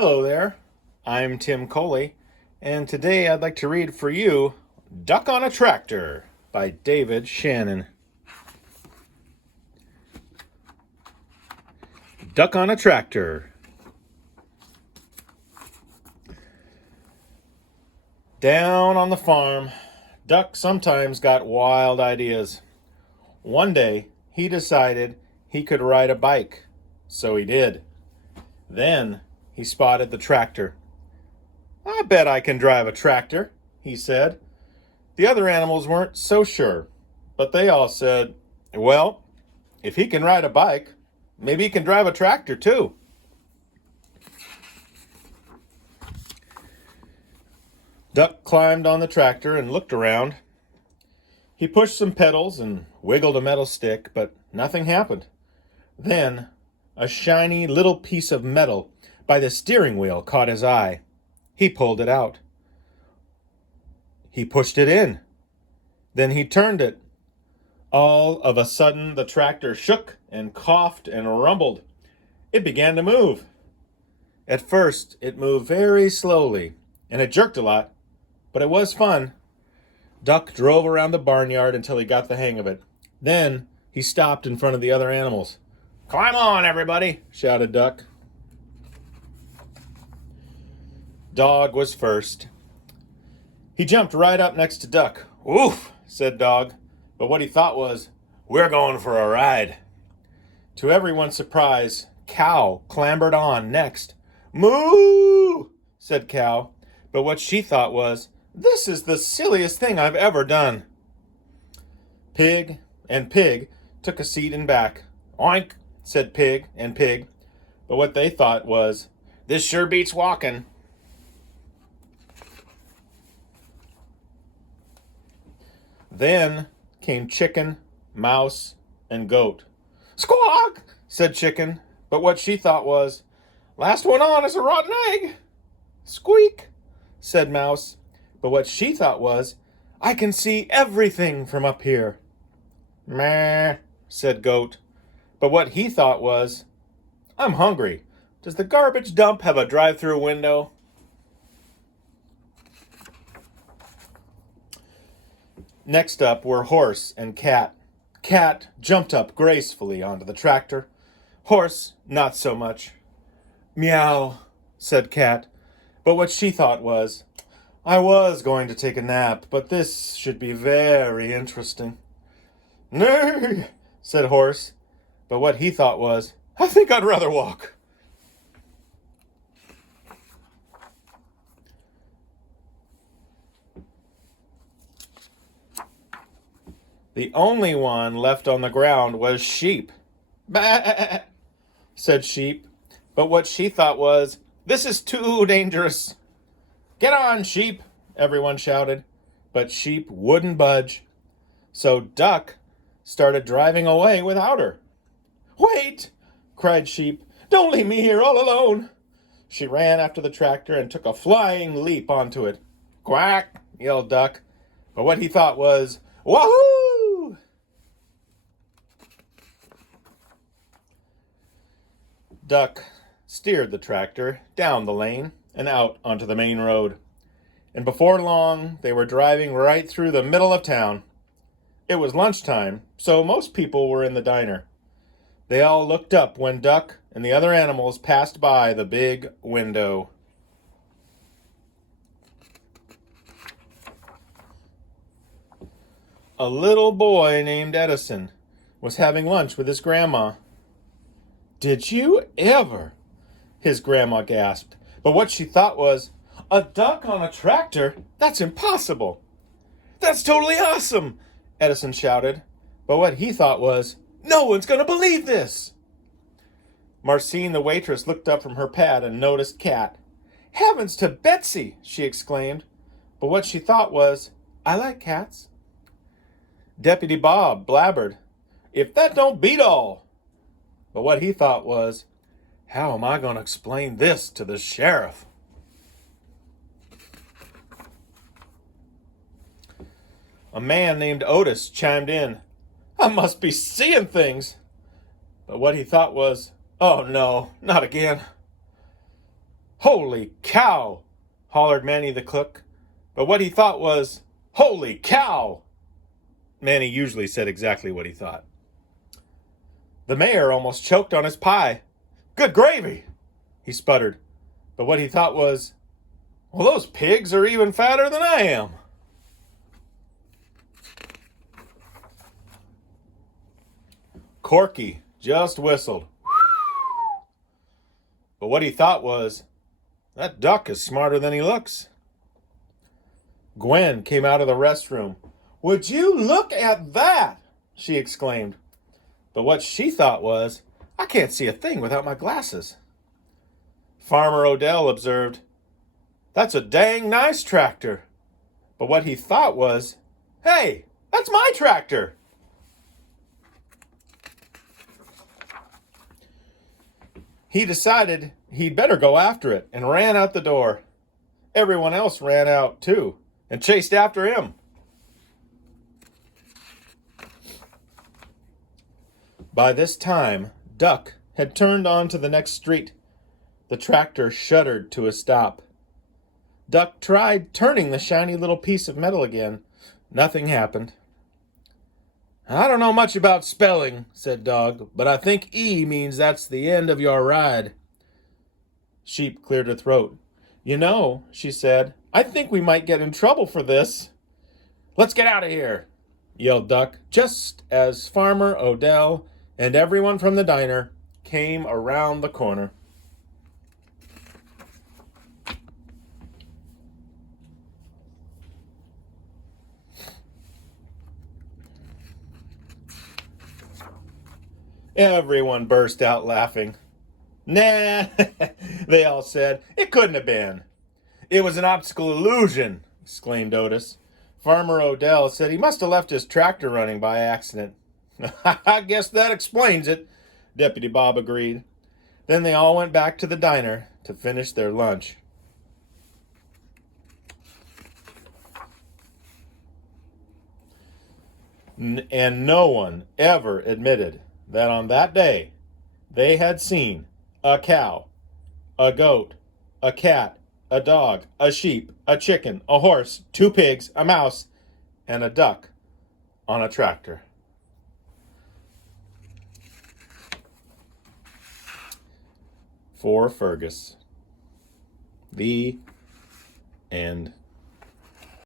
Hello there, I'm Tim Coley, and today I'd like to read for you Duck on a Tractor by David Shannon. Duck on a Tractor. Down on the farm, Duck sometimes got wild ideas. One day, he decided he could ride a bike, so he did. Then he spotted the tractor. "I bet I can drive a tractor," he said. The other animals weren't so sure, but they all said, "Well, if he can ride a bike, maybe he can drive a tractor too." Duck climbed on the tractor and looked around. He pushed some pedals and wiggled a metal stick, but nothing happened. Then a shiny little piece of metal by the steering wheel caught his eye. He pulled it out. He pushed it in. Then he turned it. All of a sudden, the tractor shook and coughed and rumbled. It began to move. At first, it moved very slowly, and it jerked a lot, but it was fun. Duck drove around the barnyard until he got the hang of it. Then he stopped in front of the other animals. "Climb on, everybody," shouted Duck. Dog was first. He jumped right up next to Duck. "Oof," said Dog, but what he thought was, "We're going for a ride." To everyone's surprise, Cow clambered on next. "Moo," said Cow, but what she thought was, "This is the silliest thing I've ever done." Pig and Pig took a seat in back. "Oink," said Pig and Pig, but what they thought was, "This sure beats walking." Then came Chicken, Mouse, and Goat. "Squawk," said Chicken, but what she thought was, "Last one on is a rotten egg." "Squeak," said Mouse, but what she thought was, "I can see everything from up here." "Meh," said Goat, but what he thought was, "I'm hungry. Does the garbage dump have a drive-through window?" Next up were Horse and Cat. Cat jumped up gracefully onto the tractor. Horse, not so much. "Meow," said Cat, but what she thought was, "I was going to take a nap, but this should be very interesting." "Nay," said Horse, but what he thought was, "I think I'd rather walk." The only one left on the ground was Sheep. "Bah," said Sheep, but what she thought was, "This is too dangerous." "Get on, Sheep," everyone shouted, but Sheep wouldn't budge. So Duck started driving away without her. "Wait," cried Sheep. "Don't leave me here all alone." She ran after the tractor and took a flying leap onto it. "Quack," yelled Duck, but what he thought was, "Wahoo!" Duck steered the tractor down the lane and out onto the main road. And before long, they were driving right through the middle of town. It was lunchtime, so most people were in the diner. They all looked up when Duck and the other animals passed by the big window. A little boy named Edison was having lunch with his grandma. "Did you ever?" his grandma gasped, but what she thought was, "A duck on a tractor? That's impossible." "That's totally awesome," Edison shouted, but what he thought was, "No one's going to believe this." Marcine, the waitress, looked up from her pad and noticed Cat. "Heavens to Betsy!" she exclaimed, but what she thought was, "I like cats." Deputy Bob blabbered, "If that don't beat all." But what he thought was, "How am I going to explain this to the sheriff?" A man named Otis chimed in, "I must be seeing things." But what he thought was, "Oh no, not again." "Holy cow!" hollered Manny the cook. But what he thought was, "Holy cow!" Manny usually said exactly what he thought. The mayor almost choked on his pie. "Good gravy!" he sputtered. But what he thought was, "Well, those pigs are even fatter than I am." Corky just whistled. But what he thought was, "That duck is smarter than he looks." Gwen came out of the restroom. "Would you look at that?" she exclaimed. But what she thought was, "I can't see a thing without my glasses." Farmer Odell observed, "That's a dang nice tractor." But what he thought was, "Hey, that's my tractor." He decided he'd better go after it and ran out the door. Everyone else ran out too and chased after him. By this time, Duck had turned onto the next street. The tractor shuddered to a stop. Duck tried turning the shiny little piece of metal again. Nothing happened. "I don't know much about spelling," said Dog, "but I think E means that's the end of your ride." Sheep cleared her throat. "You know," she said, "I think we might get in trouble for this." "Let's get out of here," yelled Duck, just as Farmer Odell and everyone from the diner came around the corner. Everyone burst out laughing. "Nah," they all said. "It couldn't have been." "It was an optical illusion," exclaimed Otis. Farmer Odell said he must have left his tractor running by accident. "I guess that explains it," Deputy Bob agreed. Then they all went back to the diner to finish their lunch. And no one ever admitted that on that day they had seen a cow, a goat, a cat, a dog, a sheep, a chicken, a horse, 2 pigs, a mouse, and a duck on a tractor. For Fergus. The end.